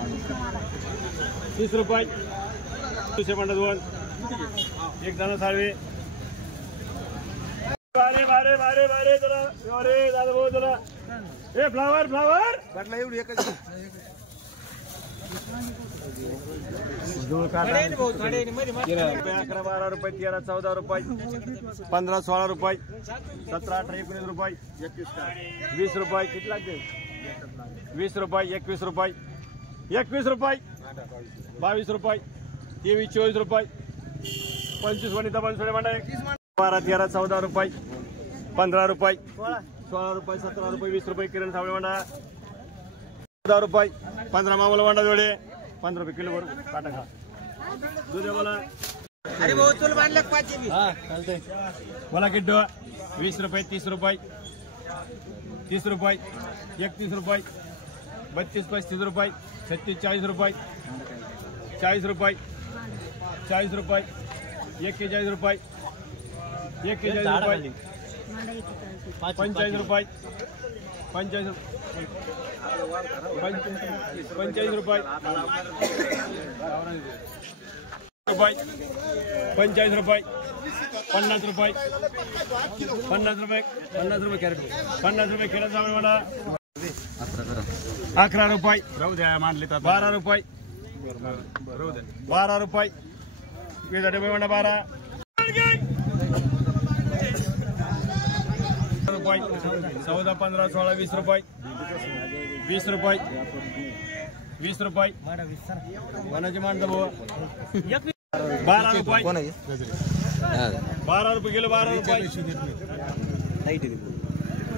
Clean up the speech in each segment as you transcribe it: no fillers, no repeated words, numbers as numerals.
30 रुपये 252 एक दाना साळवे बारे बारे बारे बारे जरा अरे दादा भाऊ जरा ए फ्लावर फ्लावर बाटला एवढी एकच 11 12 रुपये 13 14 रुपये 15 16 रुपये 17 18 19 रुपये 20 रुपये किती लागते 20 रुपये 21 रुपये 22 रुपये 23 24 रुपये 25 वनिता बनसोडे मांडा 12 13 14 रुपये 15 रुपये 16 रुपये 17 रुपये 20 रुपये किरण सावळे मांडा 14 रुपये 15 मामूला मांडा जोडे 15 रुपये किलो वर काटा खा दूध बोला अरे भाऊ तुला बांधलं पाहिजे हा चालतंय बोला किड्डो 20 रुपये 30 रुपये 30 रुपये 31 रुपये 32 35 रुपये 36 40 रुपये 40 रुपये 40 रुपये 41 रुपये 41 रुपये 45 रुपये 45 रुपये 45 रुपये 50 रुपये 50 रुपये कॅरेट 50 रुपये कॅरेट जाऊन मला 11 रुपये राहू द्या मानले तर 12 रुपये 12 रुपये वेजा डबे म्हणा 12 रुपये 14 15 16 20 रुपये 20 रुपये 20 रुपये कोणाची मानता भाऊ 12 रुपये 12 रुपये किलो 12 रुपये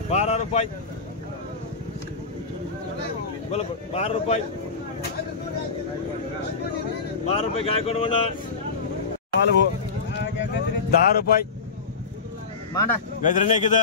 12 रुपये बोला 12 रुपये 12 रुपये काय करू म्हणा 10 रुपये मांडा गजरे नाही किती